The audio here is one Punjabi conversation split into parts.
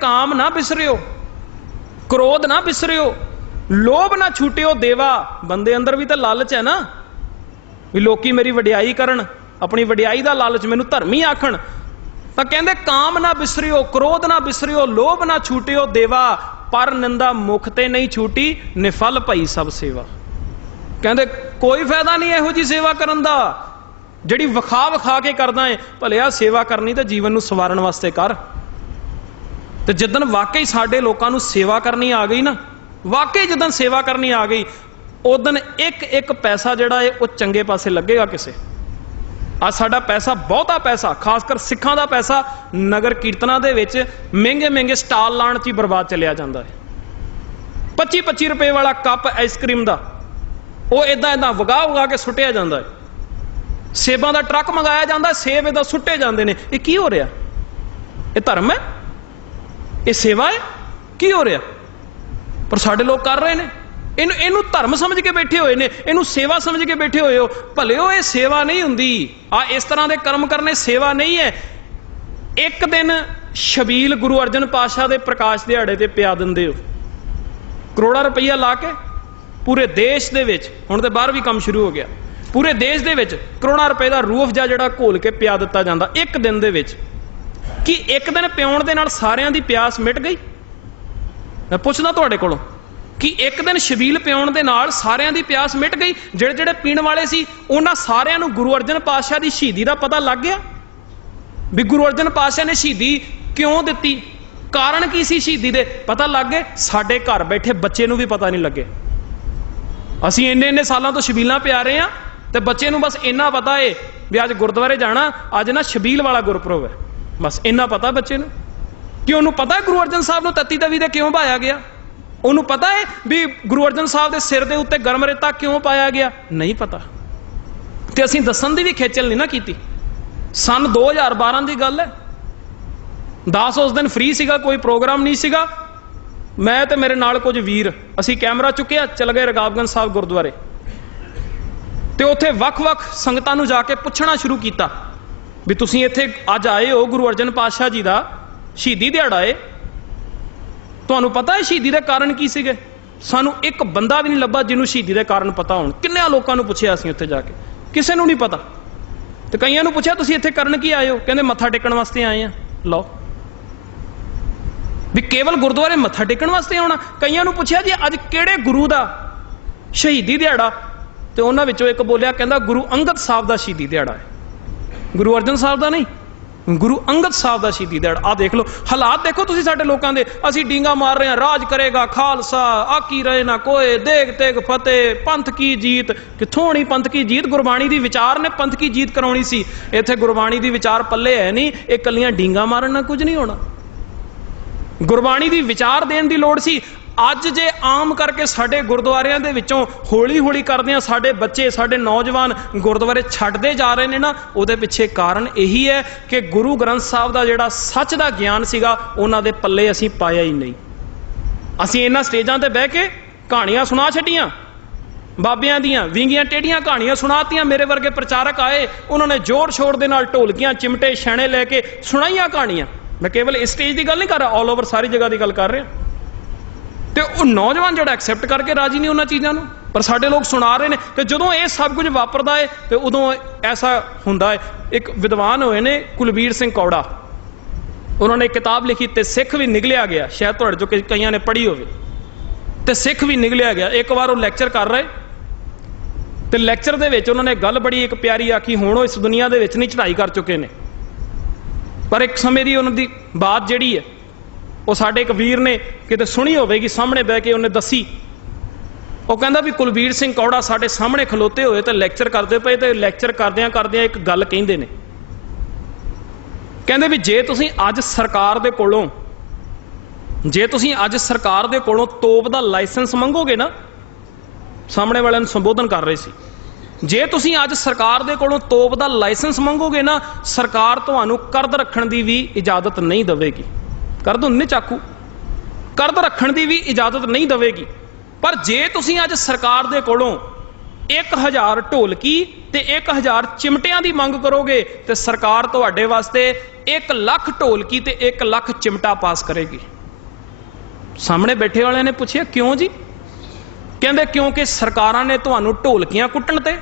ਕਾਮ ਨਾ ਬਿਸਰਿਓ, ਕ੍ਰੋਧ ਨਾ ਬਿਸਰਿਓ, ਲੋਭ ਨਾ ਛੂਟਿਓ ਦੇਵਾ। ਬੰਦੇ ਅੰਦਰ ਵੀ ਤਾਂ ਲਾਲਚ ਹੈ ਨਾ। ਵੀ ਲੋਕੀ ਮੇਰੀ ਵਡਿਆਈ ਕਰਨ, ਆਪਣੀ ਵਡਿਆਈ ਦਾ ਲਾਲਚ ਮੈਨੂੰ ਧਰਮੀ ਆਖਣ। ਤਾਂ ਕਹਿੰਦੇ ਕਾਮ ਨਾ ਬਿਸਰਿਓ, ਕ੍ਰੋਧ ਨਾ ਬਿਸਰਿਓ, ਲੋਭ ਨਾ ਛੂਟਿਓ ਦੇਵਾ। ਪਰ ਨਿੰਦਾ ਮੁਖ ਤੇ ਨਹੀਂ ਛੂਟੀ, ਨਿਫਲ ਭਈ ਸਭ ਸੇਵਾ। ਕਹਿੰਦੇ ਕੋਈ ਫਾਇਦਾ ਨਹੀਂ ਇਹੋ ਜੀ ਸੇਵਾ ਕਰਨ ਦਾ। ਜਿਹੜੀ ਵਿਖਾ ਵਿਖਾ ਕੇ ਕਰਦਾ ਏ, ਭਲਿਆ ਸੇਵਾ ਕਰਨੀ ਤਾਂ ਜੀਵਨ ਨੂੰ ਸਵਾਰਨ ਵਾਸਤੇ ਕਰ। ਤੇ ਜਿੱਦਨ ਵਾਕਈ ਸਾਡੇ ਲੋਕਾਂ ਨੂੰ ਸੇਵਾ ਕਰਨੀ ਆ ਗਈ ਨਾ, ਵਾਕਈ ਜਿੱਦਨ ਸੇਵਾ ਕਰਨੀ ਆ ਗਈ ਉਦੋਂ ਇੱਕ ਇੱਕ ਪੈਸਾ ਜਿਹੜਾ ਏ, ਉਹ ਚੰਗੇ ਪਾਸੇ ਲੱਗੇਗਾ ਕਿਸੇ। ਆ ਸਾਡਾ ਪੈਸਾ ਬਹੁਤਾ ਪੈਸਾ, ਖਾਸ ਕਰ ਸਿੱਖਾਂ ਦਾ ਪੈਸਾ, ਨਗਰ ਕੀਰਤਨਾਂ ਦੇ ਵਿੱਚ ਮਹਿੰਗੇ ਮਹਿੰਗੇ ਸਟਾਲ ਲਾਣ 'ਚ ਹੀ ਬਰਬਾਦ ਚੱਲਿਆ ਜਾਂਦਾ ਹੈ 25 25 ਰੁਪਏ ਵਾਲਾ ਕੱਪ ਆਈਸਕ੍ਰੀਮ ਦਾ, ਉਹ ਇਦਾਂ ਇਦਾਂ ਵਗਾ ਵਗਾ ਕੇ ਸੁੱਟਿਆ ਜਾਂਦਾ ਹੈ ਸੇਬਾਂ ਦਾ ਟਰੱਕ ਮੰਗਾਇਆ ਜਾਂਦਾ, ਸੇਬ ਇਹਦਾ ਸੁੱਟੇ ਜਾਂਦੇ ਨੇ। ਇਹ ਕੀ ਹੋ ਰਿਹਾ? ਇਹ ਧਰਮ ਹੈ? ਇਹ ਸੇਵਾ ਹੈ? ਕੀ ਹੋ ਰਿਹਾ? ਪਰ ਸਾਡੇ ਲੋਕ ਕਰ ਰਹੇ ਨੇ। ਇਹਨੂੰ ਇਹਨੂੰ ਧਰਮ ਸਮਝ ਕੇ ਬੈਠੇ ਹੋਏ ਨੇ। ਇਹਨੂੰ ਸੇਵਾ ਸਮਝ ਕੇ ਬੈਠੇ ਹੋਏ ਹੋ। ਭਲੇ ਉਹ ਇਹ ਸੇਵਾ ਨਹੀਂ ਹੁੰਦੀ। ਆ ਇਸ ਤਰ੍ਹਾਂ ਦੇ ਕਰਮ ਕਰਨੇ ਸੇਵਾ ਨਹੀਂ ਹੈ। ਇੱਕ ਦਿਨ ਸ਼ਬੀਲ ਗੁਰੂ ਅਰਜਨ ਪਾਤਸ਼ਾਹ ਦੇ ਪ੍ਰਕਾਸ਼ ਦਿਹਾੜੇ ਤੇ ਪਿਆ ਦਿੰਦੇ ਹੋ। ਕਰੋੜਾਂ ਰੁਪਈਆ ਲਾ ਕੇ ਪੂਰੇ ਦੇਸ਼ ਦੇ ਵਿੱਚ, ਹੁਣ ਤੇ ਬਾਹਰ ਵੀ ਕੰਮ ਸ਼ੁਰੂ ਹੋ ਗਿਆ। ਪੂਰੇ ਦੇਸ਼ ਦੇ ਵਿੱਚ ਕਰੋੜਾਂ ਰੁਪਏ ਦਾ ਰੂਹ ਅਫਜਾ ਜਿਹੜਾ ਘੋਲ ਕੇ ਪਿਆ ਦਿੱਤਾ ਜਾਂਦਾ। ਇੱਕ ਦਿਨ ਦੇ ਵਿੱਚ ਕਿ ਇੱਕ ਦਿਨ ਪਿਉਣ ਦੇ ਨਾਲ ਸਾਰਿਆਂ ਦੀ ਪਿਆਸ ਮਿਟ ਗਈ? ਮੈਂ ਪੁੱਛਦਾ ਤੁਹਾਡੇ ਕੋਲੋਂ, ਕਿ ਇੱਕ ਦਿਨ ਸ਼ਬੀਲ ਪਿਉਣ ਦੇ ਨਾਲ ਸਾਰਿਆਂ ਦੀ ਪਿਆਸ ਮਿਟ ਗਈ? ਜਿਹੜੇ ਜਿਹੜੇ ਪੀਣ ਵਾਲੇ ਸੀ, ਉਹਨਾਂ ਸਾਰਿਆਂ ਨੂੰ ਗੁਰੂ ਅਰਜਨ ਪਾਤਸ਼ਾਹ ਦੀ ਸ਼ਹੀਦੀ ਦਾ ਪਤਾ ਲੱਗ ਗਿਆ? ਵੀ ਗੁਰੂ ਅਰਜਨ ਪਾਤਸ਼ਾਹ ਨੇ ਸ਼ਹੀਦੀ ਕਿਉਂ ਦਿੱਤੀ? ਕਾਰਨ ਕੀ ਸੀ ਸ਼ਹੀਦੀ ਦੇ? ਪਤਾ ਲੱਗ ਗਏ ਸਾਡੇ ਘਰ ਬੈਠੇ ਬੱਚੇ ਨੂੰ ਵੀ ਪਤਾ ਨਹੀਂ ਲੱਗੇ। ਅਸੀਂ ਇੰਨੇ ਇੰਨੇ ਸਾਲਾਂ ਤੋਂ ਸ਼ਬੀਲਾਂ ਪਿਆ ਰਹੇ ਆ ਤੇ ਬੱਚੇ ਨੂੰ ਬਸ ਇੰਨਾ ਪਤਾ ਏ ਵੀ ਅੱਜ ਗੁਰਦੁਆਰੇ ਜਾਣਾ, ਅੱਜ ਨਾ ਸ਼ਬੀਲ ਵਾਲਾ ਗੁਰਪੁਰਬ ਹੈ। ਬਸ ਇੰਨਾ ਪਤਾ ਬੱਚੇ ਨੂੰ? ਕਿ ਉਹਨੂੰ ਪਤਾ ਗੁਰੂ ਅਰਜਨ ਸਾਹਿਬ ਨੂੰ ਤੱਤੀ ਤਵੀ ਦੇ ਕਿਉਂ ਪਾਇਆ ਗਿਆ? ਉਹਨੂੰ ਪਤਾ ਹੈ ਵੀ ਗੁਰੂ ਅਰਜਨ ਸਾਹਿਬ ਦੇ ਸਿਰ ਦੇ ਉੱਤੇ ਗਰਮ ਰੇਤਾ ਕਿਉਂ ਪਾਇਆ ਗਿਆ? ਨਹੀਂ ਪਤਾ। ਤੇ ਅਸੀਂ ਦੱਸਣ ਦੀ ਵੀ ਖੇਚਲ ਨਹੀਂ ਨਾ ਕੀਤੀ। ਸਨ 2012 ਦੀ ਗੱਲ ਹੈ। 10 ਉਸ ਦਿਨ ਫ੍ਰੀ ਸੀਗਾ, ਕੋਈ ਪ੍ਰੋਗਰਾਮ ਨਹੀਂ ਸੀਗਾ। ਮੈਂ ਤੇ ਮੇਰੇ ਨਾਲ ਕੁਝ ਵੀਰ, ਅਸੀਂ ਕੈਮਰਾ ਚੁੱਕਿਆ, ਚਲ ਗਏ ਰਕਾਬਗੰਜ ਸਾਹਿਬ ਗੁਰਦੁਆਰੇ। ਤੇ ਉੱਥੇ ਵੱਖ-ਵੱਖ ਸੰਗਤਾਂ ਨੂੰ ਜਾ ਕੇ ਪੁੱਛਣਾ ਸ਼ੁਰੂ ਕੀਤਾ। ਵੀ ਤੁਸੀਂ ਇੱਥੇ ਅੱਜ ਆਏ ਹੋ ਗੁਰੂ ਅਰਜਨ ਪਾਤਸ਼ਾਹ ਜੀ ਦਾ ਸ਼ਹੀਦੀ ਦਿਹਾੜਾ ਏ। ਤੁਹਾਨੂੰ ਪਤਾ ਹੈ ਸ਼ਹੀਦੀ ਦੇ ਕਾਰਨ ਕੀ ਸੀਗੇ? ਸਾਨੂੰ ਇੱਕ ਬੰਦਾ ਵੀ ਨਹੀਂ ਲੱਭਾ ਜਿਹਨੂੰ ਸ਼ਹੀਦੀ ਦੇ ਕਾਰਨ ਪਤਾ ਹੋਣ। ਕਿੰਨਿਆਂ ਲੋਕਾਂ ਨੂੰ ਪੁੱਛਿਆ ਅਸੀਂ ਉੱਥੇ ਜਾ ਕੇ? ਕਿਸੇ ਨੂੰ ਨਹੀਂ ਪਤਾ। ਤੇ ਕਈਆਂ ਨੂੰ ਪੁੱਛਿਆ, ਤੁਸੀਂ ਇੱਥੇ ਕਰਨ ਕੀ ਆਏ ਹੋ? ਕਹਿੰਦੇ, ਮੱਥਾ ਟੇਕਣ ਵਾਸਤੇ ਆਏ ਆ। ਲਓ। ਵੀ ਕੇਵਲ ਗੁਰਦੁਆਰੇ ਮੱਥਾ ਟੇਕਣ ਵਾਸਤੇ ਆਉਣਾ। ਕਈਆਂ ਨੂੰ ਪੁੱਛਿਆ ਜੀ, ਅੱਜ ਕਿਹੜੇ ਗੁਰੂ ਦਾ ਸ਼ਹੀਦੀ ਦਿਹਾੜਾ? ਤੇ ਉਹਨਾਂ ਵਿੱਚੋਂ ਇੱਕ ਬੋਲਿਆ, ਕਹਿੰਦਾ, ਗੁਰੂ ਅੰਗਦ ਸਾਹਿਬ ਦਾ ਸ਼ਹੀਦੀ ਦਿਹਾੜਾ ਹੈ ਗੁਰੂ ਅਰਜਨ ਸਾਹਿਬ ਦਾ ਨਹੀਂ, ਗੁਰੂ ਅੰਗਦ ਸਾਹਿਬ ਦਾ ਸ਼ਹੀਦੀ ਦਿਹਾੜਾ। ਆ ਦੇਖ ਲਓ, ਹਾਲਾਤ ਦੇਖੋ ਤੁਸੀਂ ਸਾਡੇ ਲੋਕਾਂ ਦੇ। ਅਸੀਂ ਡੀਂਗਾ ਮਾਰ ਰਹੇ ਹਾਂ, ਰਾਜ ਕਰੇਗਾ ਖਾਲਸਾ ਆਕੀ ਰਹੇ ਨਾ ਕੋਏ, ਦੇਗ ਤੇਗ ਫਤਿਹ, ਪੰਥ ਕੀ ਜੀਤ। ਕਿੱਥੋਂ ਹੋਣੀ ਪੰਥ ਕੀ ਜੀਤ? ਗੁਰਬਾਣੀ ਦੀ ਵਿਚਾਰ ਨੇ ਪੰਥ ਕੀ ਜੀਤ ਕਰਾਉਣੀ ਸੀ। ਇੱਥੇ ਗੁਰਬਾਣੀ ਦੀ ਵਿਚਾਰ ਪੱਲੇ ਹੈ ਨਹੀਂ, ਇਹ ਕੱਲੀਆਂ ਡੀਂਗਾ ਮਾਰਨ ਨਾਲ ਕੁਝ ਨਹੀਂ ਹੋਣਾ। ਗੁਰਬਾਣੀ ਦੀ ਵਿਚਾਰ ਦੇਣ ਦੀ ਲੋੜ ਸੀ। ਅੱਜ ਜੇ ਆਮ ਕਰਕੇ ਸਾਡੇ ਗੁਰਦੁਆਰਿਆਂ ਦੇ ਵਿੱਚੋਂ ਹੌਲੀ ਹੌਲੀ ਕਰਦੇ ਆ ਸਾਡੇ ਬੱਚੇ, ਸਾਡੇ ਨੌਜਵਾਨ ਗੁਰਦੁਆਰੇ ਛੱਡਦੇ ਜਾ ਰਹੇ ਨੇ ਨਾ, ਉਹਦੇ ਪਿੱਛੇ ਕਾਰਨ ਇਹੀ ਹੈ ਕਿ ਗੁਰੂ ਗ੍ਰੰਥ ਸਾਹਿਬ ਦਾ ਜਿਹੜਾ ਸੱਚ ਦਾ ਗਿਆਨ ਸੀਗਾ, ਉਹਨਾਂ ਦੇ ਪੱਲੇ ਅਸੀਂ ਪਾਇਆ ਹੀ ਨਹੀਂ। ਅਸੀਂ ਇਹਨਾਂ ਸਟੇਜਾਂ ਤੇ ਬਹਿ ਕੇ ਕਹਾਣੀਆਂ ਸੁਣਾ ਛੱਡੀਆਂ, ਬਾਬਿਆਂ ਦੀਆਂ ਵਿੰਗੀਆਂ ਟੇਡੀਆਂ ਕਹਾਣੀਆਂ ਸੁਣਾਤੀਆਂ, ਮੇਰੇ ਵਰਗੇ ਪ੍ਰਚਾਰਕ ਆਏ, ਉਹਨਾਂ ਨੇ ਜ਼ੋਰ ਸ਼ੋਰ ਦੇ ਨਾਲ ਢੋਲਕੀਆਂ, ਚਿਮਟੇ, ਛੈਣੇ ਲੈ ਕੇ ਸੁਣਾਈਆਂ ਕਹਾਣੀਆਂ। ਮੈਂ ਕੇਵਲ ਇਸ ਸਟੇਜ ਦੀ ਗੱਲ ਨਹੀਂ ਕਰ ਰਿਹਾ ਆਲ ਓਵਰ ਸਾਰੀ ਜਗ੍ਹਾ ਦੀ ਗੱਲ ਕਰ ਰਿਹਾ। ਤੇ ਉਹ ਨੌਜਵਾਨ ਜਿਹੜਾ ਐਕਸੈਪਟ ਕਰਕੇ ਰਾਜੀ ਨਹੀਂ ਉਹਨਾਂ ਚੀਜ਼ਾਂ ਨੂੰ। ਪਰ ਸਾਡੇ ਲੋਕ ਸੁਣਾ ਰਹੇ ਨੇ ਤੇ ਜਦੋਂ ਇਹ ਸਭ ਕੁਝ ਵਾਪਰਦਾ ਹੈ ਤੇ ਉਦੋਂ ਐਸਾ ਹੁੰਦਾ ਹੈ ਇੱਕ ਵਿਦਵਾਨ ਹੋਏ ਨੇ ਕੁਲਬੀਰ ਸਿੰਘ ਕੌੜਾ। ਉਹਨਾਂ ਨੇ ਕਿਤਾਬ ਲਿਖੀ, ਤੇ ਸਿੱਖ ਵੀ ਨਿਕਲਿਆ ਗਿਆ। ਸ਼ਾਇਦ ਤੁਹਾਡੇ ਚੋਂ ਕਈਆਂ ਨੇ ਪੜ੍ਹੀ ਹੋਵੇ। ਤੇ ਸਿੱਖ ਵੀ ਨਿਕਲਿਆ ਗਿਆ। ਇੱਕ ਵਾਰ ਉਹ ਲੈਕਚਰ ਕਰ ਰਹੇ। ਤੇ ਲੈਕਚਰ ਦੇ ਵਿੱਚ ਉਹਨਾਂ ਨੇ ਗੱਲ ਬੜੀ ਇੱਕ ਪਿਆਰੀ ਆਖੀ, ਹੁਣ ਉਹ ਇਸ ਦੁਨੀਆ ਦੇ ਵਿੱਚ ਨਹੀਂ ਚੜ੍ਹਾਈ ਕਰ ਚੁੱਕੇ ਨੇ। ਪਰ ਇੱਕ ਸਮੇਂ ਦੀ ਉਹਨਾਂ ਦੀ ਬਾਤ ਜਿਹੜੀ ਹੈ ਉਹ ਸਾਡੇ ਇੱਕ ਵੀਰ ਨੇ ਕਿਤੇ ਸੁਣੀ ਹੋਵੇਗੀ, ਸਾਹਮਣੇ ਬਹਿ ਕੇ ਉਹਨੇ ਦੱਸੀ। ਉਹ ਕਹਿੰਦਾ ਵੀ ਕੁਲਵੀਰ ਸਿੰਘ ਕੌੜਾ ਸਾਡੇ ਸਾਹਮਣੇ ਖਲੋਤੇ ਹੋਏ ਤੇ ਲੈਕਚਰ ਕਰਦੇ ਪਏ ਤੇ ਲੈਕਚਰ ਕਰਦਿਆਂ ਕਰਦਿਆਂ ਇੱਕ ਗੱਲ ਕਹਿੰਦੇ ਨੇ। ਕਹਿੰਦੇ ਵੀ ਜੇ ਤੁਸੀਂ ਅੱਜ ਸਰਕਾਰ ਦੇ ਕੋਲੋਂ, ਜੇ ਤੁਸੀਂ ਅੱਜ ਸਰਕਾਰ ਦੇ ਕੋਲੋਂ ਤੋਪ ਦਾ ਲਾਇਸੈਂਸ ਮੰਗੋਗੇ ਨਾ, ਸਾਹਮਣੇ ਵਾਲਿਆਂ ਨੂੰ ਸੰਬੋਧਨ ਕਰ ਰਹੇ ਸੀ। ਜੇ ਤੁਸੀਂ ਅੱਜ ਸਰਕਾਰ ਦੇ ਕੋਲੋਂ ਤੋਪ ਦਾ ਲਾਇਸੈਂਸ ਮੰਗੋਗੇ ਨਾ, ਸਰਕਾਰ ਤੁਹਾਨੂੰ ਕਰਦ ਰੱਖਣ ਦੀ ਵੀ ਇਜਾਜ਼ਤ ਨਹੀਂ ਦੇਵੇਗੀ। ਕਰਦ ਹੁੰਨੇ ਚਾਕੂ ਕਰਦ ਰੱਖਣ ਦੀ ਵੀ ਇਜਾਜ਼ਤ ਨਹੀਂ ਦੇਵੇਗੀ। ਪਰ ਜੇ ਤੁਸੀਂ ਅੱਜ ਸਰਕਾਰ ਦੇ ਕੋਲੋਂ 1000 ਢੋਲਕੀ ਤੇ 1000 ਚਿਮਟਿਆਂ ਦੀ ਮੰਗ ਕਰੋਗੇ, ਤੇ ਸਰਕਾਰ ਤੁਹਾਡੇ ਵਾਸਤੇ 1 ਲੱਖ ਢੋਲਕੀ ਤੇ 1 ਲੱਖ ਚਿਮਟਾ ਪਾਸ ਕਰੇਗੀ। ਸਾਹਮਣੇ ਬੈਠੇ ਵਾਲਿਆਂ ਨੇ ਪੁੱਛਿਆ, ਕਿਉਂ ਜੀ? ਕਹਿੰਦੇ, ਕਿਉਂਕਿ ਸਰਕਾਰਾਂ ਨੇ ਤੁਹਾਨੂੰ ਢੋਲਕੀਆਂ ਕੁੱਟਣ ਤੇ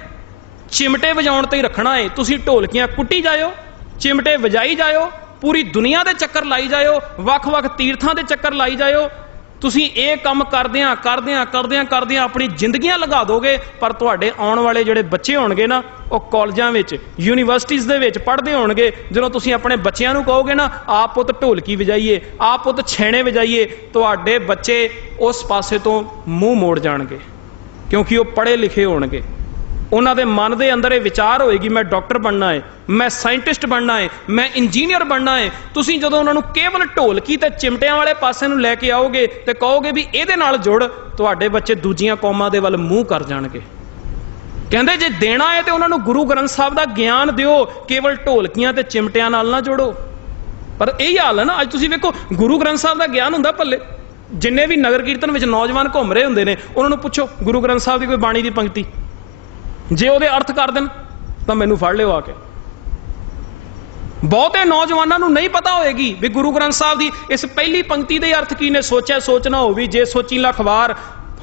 ਚਿਮਟੇ ਵਜਾਉਣ ਤੇ ਹੀ ਰੱਖਣਾ ਏ। ਤੁਸੀਂ ਢੋਲਕੀਆਂ ਕੁੱਟੀ ਜਾਇਓ, ਚਿਮਟੇ ਵਜਾਈ ਜਾਇਓ ਪੂਰੀ ਦੁਨੀਆ ਦੇ ਚੱਕਰ ਲਾਈ ਜਾਇਓ, ਵੱਖ-ਵੱਖ ਤੀਰਥਾਂ ਦੇ ਚੱਕਰ ਲਾਈ ਜਾਇਓ। ਤੁਸੀਂ ਇਹ ਕੰਮ ਕਰਦਿਆਂ ਕਰਦਿਆਂ ਕਰਦਿਆਂ ਕਰਦਿਆਂ ਆਪਣੀ ਜ਼ਿੰਦਗੀਆਂ ਲਗਾ ਦੋਗੇ, ਪਰ ਤੁਹਾਡੇ ਆਉਣ ਵਾਲੇ ਜਿਹੜੇ ਬੱਚੇ ਹੋਣਗੇ ਨਾ, ਉਹ ਕਾਲਜਾਂ ਵਿੱਚ ਯੂਨੀਵਰਸਿਟੀਆਂ ਦੇ ਵਿੱਚ ਪੜ੍ਹਦੇ ਹੋਣਗੇ। ਜਦੋਂ ਤੁਸੀਂ ਆਪਣੇ ਬੱਚਿਆਂ ਨੂੰ ਕਹੋਗੇ ਨਾ ਆਪ ਪੁੱਤ ਢੋਲਕੀ ਵਜਾਈਏ ਆਪ ਪੁੱਤ ਛੇਣੇ ਵਜਾਈਏ, ਤੁਹਾਡੇ ਬੱਚੇ ਉਸ ਪਾਸੇ ਤੋਂ ਮੂੰਹ ਮੋੜ ਜਾਣਗੇ। ਕਿਉਂਕਿ ਉਹ ਪੜ੍ਹੇ ਲਿਖੇ ਹੋਣਗੇ। ਉਹਨਾਂ ਦੇ ਮਨ ਦੇ ਅੰਦਰ ਇਹ ਵਿਚਾਰ ਹੋਏਗੀ, ਮੈਂ ਡਾਕਟਰ ਬਣਨਾ ਹੈ, ਮੈਂ ਸਾਇੰਟਿਸਟ ਬਣਨਾ ਹੈ, ਮੈਂ ਇੰਜੀਨੀਅਰ ਬਣਨਾ ਹੈ। ਤੁਸੀਂ ਜਦੋਂ ਉਹਨਾਂ ਨੂੰ ਕੇਵਲ ਢੋਲਕੀ ਤੇ ਚਿਮਟਿਆਂ ਵਾਲੇ ਪਾਸੇ ਨੂੰ ਲੈ ਕੇ ਆਓਗੇ ਤੇ ਕਹੋਗੇ ਵੀ ਇਹਦੇ ਨਾਲ ਜੁੜ, ਤੁਹਾਡੇ ਬੱਚੇ ਦੂਜੀਆਂ ਕੌਮਾਂ ਦੇ ਵੱਲ ਮੂੰਹ ਕਰ ਜਾਣਗੇ। ਕਹਿੰਦੇ ਜੇ ਦੇਣਾ ਹੈ ਤੇ ਉਹਨਾਂ ਨੂੰ ਗੁਰੂ ਗ੍ਰੰਥ ਸਾਹਿਬ ਦਾ ਗਿਆਨ ਦਿਓ, ਕੇਵਲ ਢੋਲਕੀਆਂ ਤੇ ਚਿਮਟਿਆਂ ਨਾਲ ਨਾ ਜੋੜੋ। ਪਰ ਇਹੀ ਹਾਲ ਹੈ ਨਾ, ਅੱਜ ਤੁਸੀਂ ਵੇਖੋ, ਗੁਰੂ ਗ੍ਰੰਥ ਸਾਹਿਬ ਦਾ ਗਿਆਨ ਹੁੰਦਾ ਭੱਲੇ ਜਿੰਨੇ ਵੀ ਨਗਰ ਕੀਰਤਨ ਵਿੱਚ ਨੌਜਵਾਨ ਘੁੰਮ ਰਹੇ ਹੁੰਦੇ ਨੇ, ਉਹਨਾਂ ਨੂੰ ਪੁੱਛੋ, ਗੁਰੂ ਗ੍ਰੰਥ ਸਾਹਿਬ ਦੀ ਕੋਈ ਬਾਣੀ ਦੀ ਪੰਕਤੀ? ਜੇ ਉਹਦੇ ਅਰਥ ਕਰ ਦੇਣ, ਤਾਂ ਮੈਨੂੰ ਫੜ ਲਿਓ ਆ ਕੇ। ਬਹੁਤੇ ਨੌਜਵਾਨਾਂ ਨੂੰ ਨਹੀਂ ਪਤਾ ਹੋਏਗੀ ਵੀ ਗੁਰੂ ਗ੍ਰੰਥ ਸਾਹਿਬ ਦੀ ਇਸ ਪਹਿਲੀ ਪੰਕਤੀ ਦੇ ਅਰਥ ਕੀ ਨੇ। ਸੋਚਿਆ, ਸੋਚਣਾ ਹੋ ਵੀ ਜੇ ਸੋਚੀ ਲੱਖ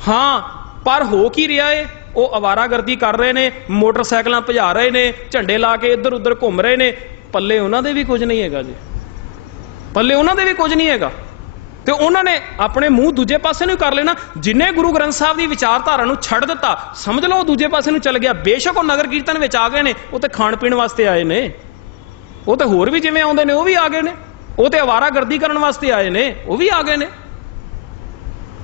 ਹਾਂ, ਪਰ ਹੋ ਕੀ ਰਿਹਾ ਏ? ਉਹ ਅਵਾਰਾਗਰਦੀ ਕਰ ਰਹੇ ਨੇ, ਮੋਟਰਸਾਈਕਲਾਂ ਭਜਾ ਰਹੇ ਨੇ, ਝੰਡੇ ਲਾ ਕੇ ਇੱਧਰ ਉੱਧਰ ਘੁੰਮ ਰਹੇ ਨੇ। ਪੱਲੇ ਉਹਨਾਂ ਦੇ ਵੀ ਕੁਝ ਨਹੀਂ ਹੈਗਾ ਜੀ। ਪੱਲੇ ਉਹਨਾਂ ਦੇ ਵੀ ਕੁਝ ਨਹੀਂ ਹੈਗਾ। ਤੇ ਉਹਨਾਂ ਨੇ ਆਪਣੇ ਮੂੰਹ ਦੂਜੇ ਪਾਸੇ ਨੂੰ ਹੀ ਕਰ ਲੈਣਾ। ਜਿਨੇ ਗੁਰੂ ਗ੍ਰੰਥ ਸਾਹਿਬ ਦੀ ਵਿਚਾਰਧਾਰਾ ਨੂੰ ਛੱਡ ਦਿੱਤਾ, ਸਮਝ ਲਓ ਦੂਜੇ ਪਾਸੇ ਨੂੰ ਚੱਲ ਗਿਆ। ਬੇਸ਼ੱਕ ਉਹ ਨਗਰ ਕੀਰਤਨ ਵਿੱਚ ਆ ਗਏ ਨੇ, ਉਹ ਤੇ ਖਾਣ ਪੀਣ ਵਾਸਤੇ ਆਏ ਨੇ। ਉਹ ਤੇ ਹੋਰ ਵੀ ਜਿਵੇਂ ਆਉਂਦੇ ਨੇ, ਉਹ ਵੀ ਆ ਗਏ ਨੇ। ਉਹ ਤੇ ਅਵਾਰਾਗਰਦੀ ਕਰਨ ਵਾਸਤੇ ਆਏ ਨੇ, ਉਹ ਵੀ ਆ ਗਏ ਨੇ।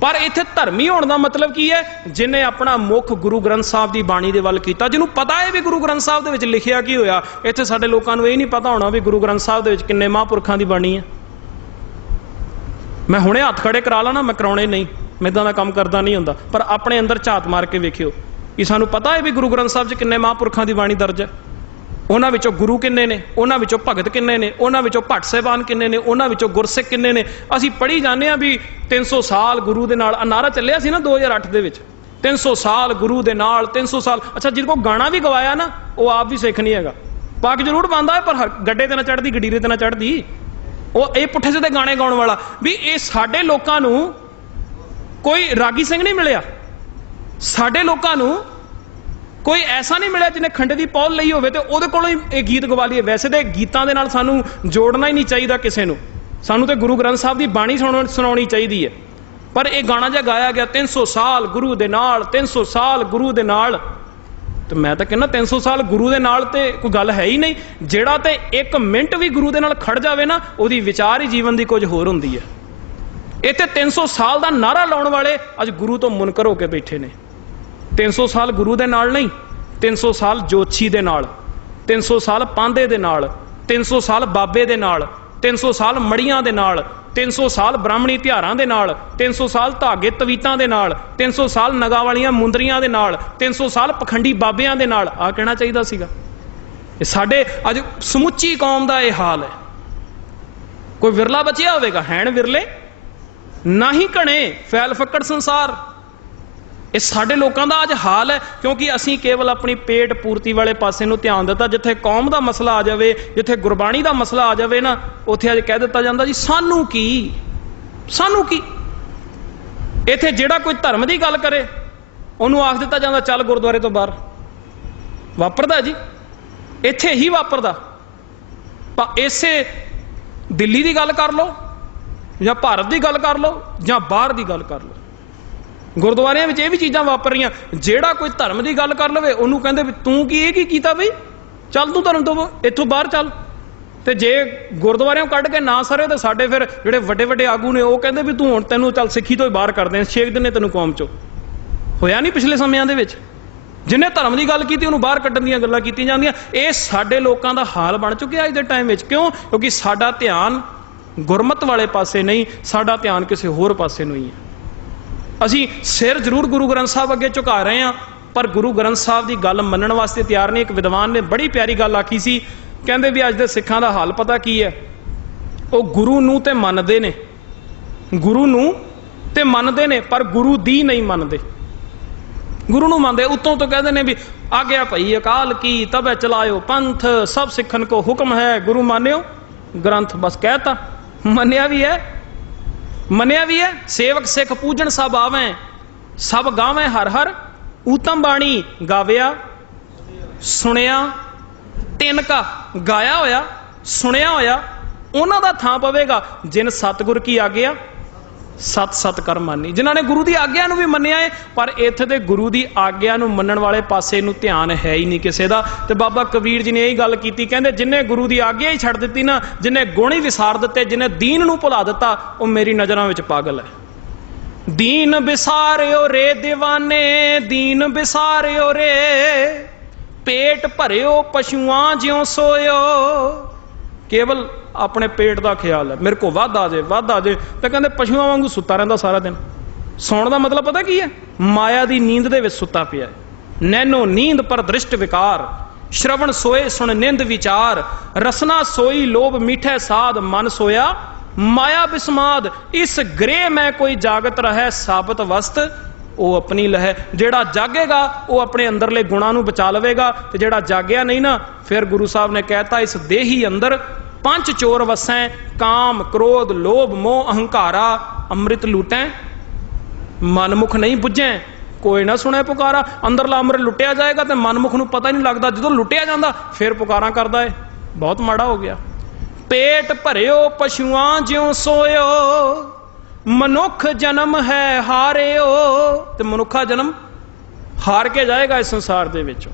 ਪਰ ਇੱਥੇ ਧਰਮੀ ਹੋਣ ਦਾ ਮਤਲਬ ਕੀ ਹੈ? ਜਿਨੇ ਆਪਣਾ ਮੁੱਖ ਗੁਰੂ ਗ੍ਰੰਥ ਸਾਹਿਬ ਦੀ ਬਾਣੀ ਦੇ ਵੱਲ ਕੀਤਾ, ਜਿਹਨੂੰ ਪਤਾ ਹੈ ਵੀ ਗੁਰੂ ਗ੍ਰੰਥ ਸਾਹਿਬ ਦੇ ਵਿੱਚ ਲਿਖਿਆ ਕੀ ਹੋਇਆ। ਇੱਥੇ ਸਾਡੇ ਲੋਕਾਂ ਨੂੰ ਇਹ ਨਹੀਂ ਪਤਾ ਹੋਣਾ ਵੀ ਗੁਰੂ ਗ੍ਰੰਥ ਸਾਹਿਬ ਦੇ ਵਿੱਚ ਕਿੰਨੇ ਮਹਾਂਪੁਰਖਾਂ ਦੀ ਬਾਣੀ ਹੈ। ਮੈਂ ਹੁਣੇ ਹੱਥ ਖੜੇ ਕਰਾ ਲਾ ਨਾ, ਮੈਂ ਕਰਾਉਣੇ ਨਹੀਂ। ਮੈਂ ਇਦਾਂ ਦਾ ਕੰਮ ਕਰਦਾ ਨਹੀਂ ਹੁੰਦਾ। ਪਰ ਆਪਣੇ ਅੰਦਰ ਝਾਤ ਮਾਰ ਕੇ ਵੇਖਿਓ ਕਿ ਸਾਨੂੰ ਪਤਾ ਹੈ ਵੀ ਗੁਰੂ ਗ੍ਰੰਥ ਸਾਹਿਬ 'ਚ ਕਿੰਨੇ ਮਹਾਂਪੁਰਖਾਂ ਦੀ ਬਾਣੀ ਦਰਜ ਹੈ। ਉਹਨਾਂ ਵਿੱਚੋਂ ਗੁਰੂ ਕਿੰਨੇ ਨੇ? ਉਹਨਾਂ ਵਿੱਚੋਂ ਭਗਤ ਕਿੰਨੇ ਨੇ? ਉਹਨਾਂ ਵਿੱਚੋਂ ਭੱਟ ਸਹਿਬਾਨ ਕਿੰਨੇ ਨੇ? ਉਹਨਾਂ ਵਿੱਚੋਂ ਗੁਰਸਿੱਖ ਕਿੰਨੇ ਨੇ? ਅਸੀਂ ਪੜ੍ਹੀ ਜਾਂਦੇ ਆ ਵੀ 300 ਸਾਲ ਗੁਰੂ ਦੇ ਨਾਲ ਅਨਾਰਾ ਚੱਲਿਆ ਸੀ ਨਾ 2008 ਦੇ ਵਿੱਚ। 300 ਸਾਲ ਗੁਰੂ ਦੇ ਨਾਲ 300 ਸਾਲ। ਅੱਛਾ, ਜਿਹਦੇ ਕੋ ਗਾਣਾ ਵੀ ਗਵਾਇਆ ਨਾ, ਉਹ ਆਪ ਵੀ ਸਿੱਖ ਨਹੀਂ ਹੈਗਾ। ਪੱਗ ਜ਼ਰੂਰ ਪਾਉਂਦਾ ਹੈ, ਪਰ ਗੱਡੇ ਤੇ ਨਾ ਚੜਦੀ ਗਡੀਰੇ ਤੇ ਨਾ ਚੜਦੀ ਉਹ ਇਹ ਪੁੱਠੇ ਸਿੱਧੇ ਗਾਣੇ ਗਾਉਣ ਵਾਲਾ, ਵੀ ਇਹ ਸਾਡੇ ਲੋਕਾਂ ਨੂੰ ਕੋਈ ਰਾਗੀ ਸਿੰਘ ਨਹੀਂ ਮਿਲਿਆ। ਸਾਡੇ ਲੋਕਾਂ ਨੂੰ ਕੋਈ ਐਸਾ ਨਹੀਂ ਮਿਲਿਆ ਜਿਹਨੇ ਖੰਡੇ ਦੀ ਪੌਲ ਲਈ ਹੋਵੇ ਤੇ ਉਹਦੇ ਕੋਲੋਂ ਹੀ ਇਹ ਗੀਤ ਗਵਾ ਲਈਏ। ਵੈਸੇ ਤੇ ਗੀਤਾਂ ਦੇ ਨਾਲ ਸਾਨੂੰ ਜੋੜਨਾ ਹੀ ਨਹੀਂ ਚਾਹੀਦਾ ਕਿਸੇ ਨੂੰ। ਸਾਨੂੰ ਤੇ ਗੁਰੂ ਗ੍ਰੰਥ ਸਾਹਿਬ ਦੀ ਬਾਣੀ ਸੁਣਾਉਣ- ਸੁਣਾਉਣੀ ਚਾਹੀਦੀ ਹੈ। ਪਰ ਇਹ ਗਾਣਾ ਜਿਹਾ ਗਾਇਆ ਗਿਆ 300 ਸਾਲ ਗੁਰੂ ਦੇ ਨਾਲ 300 ਸਾਲ ਗੁਰੂ ਦੇ ਨਾਲ। ਤੇ ਮੈਂ ਤਾਂ ਕਹਿੰਦਾ 300 ਸਾਲ ਗੁਰੂ ਦੇ ਨਾਲ ਤੇ ਕੋਈ ਗੱਲ ਹੈ ਹੀ ਨਹੀਂ। ਜਿਹੜਾ ਤੇ 1 ਮਿੰਟ ਵੀ ਗੁਰੂ ਦੇ ਨਾਲ ਖੜ ਜਾਵੇ ਨਾ, ਉਹਦੀ ਵਿਚਾਰ ਹੀ ਜੀਵਨ ਦੀ ਕੁਝ ਹੋਰ ਹੁੰਦੀ ਹੈ। ਇੱਥੇ 300 ਸਾਲ ਦਾ ਨਾਰਾ ਲਾਉਣ ਵਾਲੇ ਅੱਜ ਗੁਰੂ ਤੋਂ ਮੁਨਕਰ ਹੋ ਕੇ ਬੈਠੇ ਨੇ। 300 ਸਾਲ ਗੁਰੂ ਦੇ ਨਾਲ ਨਹੀਂ 300 ਸਾਲ ਜੋਤਸ਼ੀ ਦੇ ਨਾਲ 300 ਸਾਲ ਪਾਂਦੇ ਦੇ ਨਾਲ 300 ਸਾਲ ਬਾਬੇ ਦੇ ਨਾਲ 300 ਸਾਲ ਮੜੀਆਂ ਦੇ ਨਾਲ 300 ਸਾਲ ਬ੍ਰਾਹਮਣੀ ਤਿਹਾਰਾਂ ਦੇ ਨਾਲ 300 ਸਾਲ ਧਾਗੇ ਤਵੀਤਾਂ ਦੇ ਨਾਲ 300 ਸਾਲ ਨਗਾ ਵਾਲੀਆਂ ਮੁੰਦਰੀਆਂ ਦੇ ਨਾਲ 300 ਸਾਲ ਪਖੰਡੀ ਬਾਬਿਆਂ ਦੇ ਨਾਲ ਆ ਕਹਿਣਾ ਚਾਹੀਦਾ ਸੀਗਾ। ਇਹ ਸਾਡੇ ਅੱਜ ਸਮੁੱਚੀ ਕੌਮ ਦਾ ਇਹ ਹਾਲ ਹੈ। ਕੋਈ ਵਿਰਲਾ ਬਚਿਆ ਹੋਵੇਗਾ? ਹੈਣ ਵਿਰਲੇ? ਨਾ ਹੀ ਘਣੇ ਫੈਲ ਫੱਕੜ ਸੰਸਾਰ। ਇਹ ਸਾਡੇ ਲੋਕਾਂ ਦਾ ਅੱਜ ਹਾਲ ਹੈ, ਕਿਉਂਕਿ ਅਸੀਂ ਕੇਵਲ ਆਪਣੀ ਪੇਟ ਪੂਰਤੀ ਵਾਲੇ ਪਾਸੇ ਨੂੰ ਧਿਆਨ ਦਿੱਤਾ। ਜਿੱਥੇ ਕੌਮ ਦਾ ਮਸਲਾ ਆ ਜਾਵੇ, ਜਿੱਥੇ ਗੁਰਬਾਣੀ ਦਾ ਮਸਲਾ ਆ ਜਾਵੇ ਨਾ, ਉੱਥੇ ਅੱਜ ਕਹਿ ਦਿੱਤਾ ਜਾਂਦਾ ਜੀ, ਸਾਨੂੰ ਕੀ? ਸਾਨੂੰ ਕੀ? ਇੱਥੇ ਜਿਹੜਾ ਕੋਈ ਧਰਮ ਦੀ ਗੱਲ ਕਰੇ, ਉਹਨੂੰ ਆਖ ਦਿੱਤਾ ਜਾਂਦਾ, ਚੱਲ ਗੁਰਦੁਆਰੇ ਤੋਂ ਬਾਹਰ। ਵਾਪਰਦਾ ਜੀ। ਇੱਥੇ ਹੀ ਵਾਪਰਦਾ। ਪਰ ਇਸੇ ਦਿੱਲੀ ਦੀ ਗੱਲ ਕਰ ਲਓ, ਜਾਂ ਭਾਰਤ ਦੀ ਗੱਲ ਕਰ ਲਓ, ਜਾਂ ਬਾਹਰ ਦੀ ਗੱਲ ਕਰ ਲਓ। ਗੁਰਦੁਆਰਿਆਂ ਵਿੱਚ ਇਹ ਵੀ ਚੀਜ਼ਾਂ ਵਾਪਰ ਰਹੀਆਂ ਜਿਹੜਾ ਕੋਈ ਧਰਮ ਦੀ ਗੱਲ ਕਰ ਲਵੇ, ਉਹਨੂੰ ਕਹਿੰਦੇ ਵੀ ਤੂੰ ਕੀ ਇਹ ਕੀ ਕੀਤਾ ਬਈ? ਚੱਲ ਤੂੰ ਧਰਮ ਤੋਂ ਇੱਥੋਂ ਬਾਹਰ ਚੱਲ। ਤੇ ਜੇ ਗੁਰਦੁਆਰਿਆਂ ਕੱਢ ਕੇ ਨਾ ਸਰੇ, ਤਾਂ ਸਾਡੇ ਫਿਰ ਜਿਹੜੇ ਵੱਡੇ ਵੱਡੇ ਆਗੂ ਨੇ, ਉਹ ਕਹਿੰਦੇ ਵੀ ਤੂੰ ਹੁਣ ਤੈਨੂੰ ਚੱਲ ਸਿੱਖੀ ਤੋਂ ਹੀ ਬਾਹਰ ਕਰਦੇ ਆ। ਛੇਕ ਦਿਨੇ ਤੈਨੂੰ ਕੌਮ ਚੋਂ। ਹੋਇਆ ਨਹੀਂ ਪਿਛਲੇ ਸਮਿਆਂ ਦੇ ਵਿੱਚ? ਜਿਹਨੇ ਧਰਮ ਦੀ ਗੱਲ ਕੀਤੀ, ਉਹਨੂੰ ਬਾਹਰ ਕੱਢਣ ਦੀਆਂ ਗੱਲਾਂ ਕੀਤੀਆਂ ਜਾਂਦੀਆਂ। ਇਹ ਸਾਡੇ ਲੋਕਾਂ ਦਾ ਹਾਲ ਬਣ ਚੁੱਕਿਆ ਅੱਜ ਦੇ ਟਾਈਮ ਵਿੱਚ। ਕਿਉਂ? ਕਿਉਂਕਿ ਸਾਡਾ ਧਿਆਨ ਗੁਰਮਤ ਵਾਲੇ ਪਾਸੇ ਨਹੀਂ, ਸਾਡਾ ਧਿਆਨ ਕਿਸੇ ਹੋਰ ਪਾਸੇ ਨੂੰ ਹੀ ਹੈ। ਅਸੀਂ ਸਿਰ ਜ਼ਰੂਰ ਗੁਰੂ ਗ੍ਰੰਥ ਸਾਹਿਬ ਅੱਗੇ ਝੁਕਾ ਰਹੇ ਹਾਂ, ਪਰ ਗੁਰੂ ਗ੍ਰੰਥ ਸਾਹਿਬ ਦੀ ਗੱਲ ਮੰਨਣ ਵਾਸਤੇ ਤਿਆਰ ਨਹੀਂ। ਇੱਕ ਵਿਦਵਾਨ ਨੇ ਬੜੀ ਪਿਆਰੀ ਗੱਲ ਆਖੀ ਸੀ, ਕਹਿੰਦੇ ਵੀ ਅੱਜ ਦੇ ਸਿੱਖਾਂ ਦਾ ਹਾਲ ਪਤਾ ਕੀ ਹੈ? ਉਹ ਗੁਰੂ ਨੂੰ ਤੇ ਮੰਨਦੇ ਨੇ। ਗੁਰੂ ਨੂੰ ਤੇ ਮੰਨਦੇ ਨੇ, ਪਰ ਗੁਰੂ ਦੀ ਨਹੀਂ ਮੰਨਦੇ। ਗੁਰੂ ਨੂੰ ਮੰਨਦੇ, ਉਤੋਂ ਤੋਂ ਕਹਿੰਦੇ ਨੇ ਵੀ ਆ ਗਿਆ ਭਈ ਅਕਾਲ ਕੀ, ਤਬੈ ਚਲਾਇਓ ਪੰਥ, ਸਭ ਸਿੱਖਣ ਕੋ ਹੁਕਮ ਹੈ। ਗੁਰੂ ਮੰਨਿਓ, ਗ੍ਰੰਥ ਬਸ ਕਹਿਤਾ। ਮੰਨਿਆ ਵੀ ਹੈ ਮੰਨਿਆ ਵੀ ਹੈ, ਸੇਵਕ ਸਿੱਖ ਪੂਜਣ ਸਭ ਆਵੇਂ, ਸਭ ਗਾਵੇਂ ਹਰ ਹਰ, ਊਤਮ ਬਾਣੀ ਗਾਵਿਆ, ਸੁਣਿਆ ਤਿੰਨਕਾ ਗਾਇਆ ਹੋਇਆ, ਸੁਣਿਆ ਹੋਇਆ, ਉਹਨਾਂ ਦਾ ਥਾਂ ਪਵੇਗਾ, ਜਿਨ ਸਤਿਗੁਰ ਕੀ ਆਗਿਆ ਸਤ ਸਤ ਕਰ ਮੰਨੀ। ਜਿਨ੍ਹਾਂ ਨੇ ਗੁਰੂ ਦੀ ਆਗਿਆ ਨੂੰ ਵੀ ਮੰਨਿਆ ਹੈ ਪਰ ਇੱਥੇ ਦੇ ਗੁਰੂ ਦੀ ਆਗਿਆ ਨੂੰ ਮੰਨਣ ਵਾਲੇ ਪਾਸੇ ਨੂੰ ਧਿਆਨ ਹੈ ਹੀ ਨਹੀਂ ਕਿਸੇ ਦਾ। ਤੇ ਬਾਬਾ ਕਬੀਰ ਜੀ ਨੇ ਇਹ ਗੱਲ ਕੀਤੀ, ਕਹਿੰਦੇ ਜਿਨੇ ਗੁਰੂ ਦੀ ਆਗਿਆ ਹੀ ਛੱਡ ਦਿੱਤੀ ਨਾ, ਜਿਨੇ ਗੁਣ ਹੀ ਵਿਸਾਰ ਦਿੱਤੇ, ਜਿਨੇ ਦੀਨ ਨੂੰ ਭੁਲਾ ਦਿੱਤਾ, ਉਹ ਮੇਰੀ ਨਜ਼ਰਾਂ ਵਿੱਚ ਪਾਗਲ ਹੈ। ਦੀਨ ਵਿਸਾਰਿਓ ਰੇ دیਵਾਨੇ ਦੀਨ ਵਿਸਾਰਿਓ ਰੇ। ਪੇਟ ਭਰਿਓ ਪਸ਼ੂਆਂ ਜਿਉ ਸੋਇਓ। ਕੇਵਲ ਆਪਣੇ ਪੇਟ ਦਾ ਖਿਆਲ ਹੈ। ਮੇਰੇ ਕੋ ਵੱਧ ਆ ਜੇ, ਵੱਧ ਆ ਜੇ, ਤੇ ਕਹਿੰਦੇ ਪਸ਼ੂਆਂ ਵਾਂਗੂ ਸੁੱਤਾ ਰਹਿੰਦਾ ਸਾਰਾ ਦਿਨ। ਸੌਣ ਦਾ ਮਤਲਬ ਪਤਾ ਕੀ ਹੈ? ਮਾਇਆ ਦੀ ਨੀਂਦ ਦੇ ਵਿੱਚ ਸੁੱਤਾ ਪਿਆ ਨੈਨੋ ਨੀਂਦ ਪਰ ਦ੍ਰਿਸ਼ਟ ਵਿਕਾਰ। ਸ਼ਰਵਣ ਸੋਏ, ਸੁਣ ਨਿੰਦ ਵਿਚਾਰ। ਰਸਨਾ ਸੋਈ, ਲੋਭ ਮਿੱਠੇ ਸਾਧ, ਮਨ ਸੋਇਆ। ਮਾਇਆ ਬਿਸਮਾਦ, ਇਸ ਗ੍ਰਹਿ ਮੈਂ ਕੋਈ ਜਾਗਤ ਰਹੈ, ਸਾਬਤ ਵਸਤ। ਉਹ ਆਪਣੀ ਲਹਿ, ਜਿਹੜਾ ਜਾਗੇਗਾ, ਉਹ ਆਪਣੇ ਅੰਦਰਲੇ ਗੁਣਾਂ ਨੂੰ ਬਚਾ ਲਵੇਗਾ। ਤੇ ਜਿਹੜਾ ਜਾਗਿਆ ਨਹੀਂ ਨਾ, ਫਿਰ ਗੁਰੂ ਸਾਹਿਬ ਨੇ ਕਹਿਤਾ, ਇਸ ਦੇਹੀ ਅੰਦਰ ਪੰਜ ਚੋਰ ਵਸੈ, ਕਾਮ, ਕ੍ਰੋਧ, ਲੋਭ, ਮੋਹ, ਅਹੰਕਾਰਾ, ਅੰਮ੍ਰਿਤ ਲੂਟੈ। ਮਨਮੁਖ ਨਹੀਂ ਬੁੱਝੈ ਕੋਈ ਨਾ ਸੁਣੇ ਪੁਕਾਰਾ। ਅੰਦਰਲਾ ਅੰਮ੍ਰਿਤ ਲੁੱਟਿਆ ਜਾਏਗਾ ਤੇ ਮਨਮੁਖ ਨੂੰ ਪਤਾ ਹੀ ਨਹੀਂ ਲੱਗਦਾ, ਜਦੋਂ ਲੁੱਟਿਆ ਜਾਂਦਾ, ਫਿਰ ਪੁਕਾਰਾਂ ਕਰਦਾ ਏ। ਬਹੁਤ ਮਾੜਾ ਹੋ ਗਿਆ। ਪੇਟ ਭਰਿਓ ਪਸ਼ੂਆਂ ਜਿਉ ਸੋਇਓ, ਮਨੁੱਖ ਜਨਮ ਹੈ ਹਾਰਿਓ। ਤੇ ਮਨੁੱਖਾ ਜਨਮ ਹਾਰ ਕੇ ਜਾਏਗਾ ਇਸ ਸੰਸਾਰ ਦੇ ਵਿੱਚੋਂ।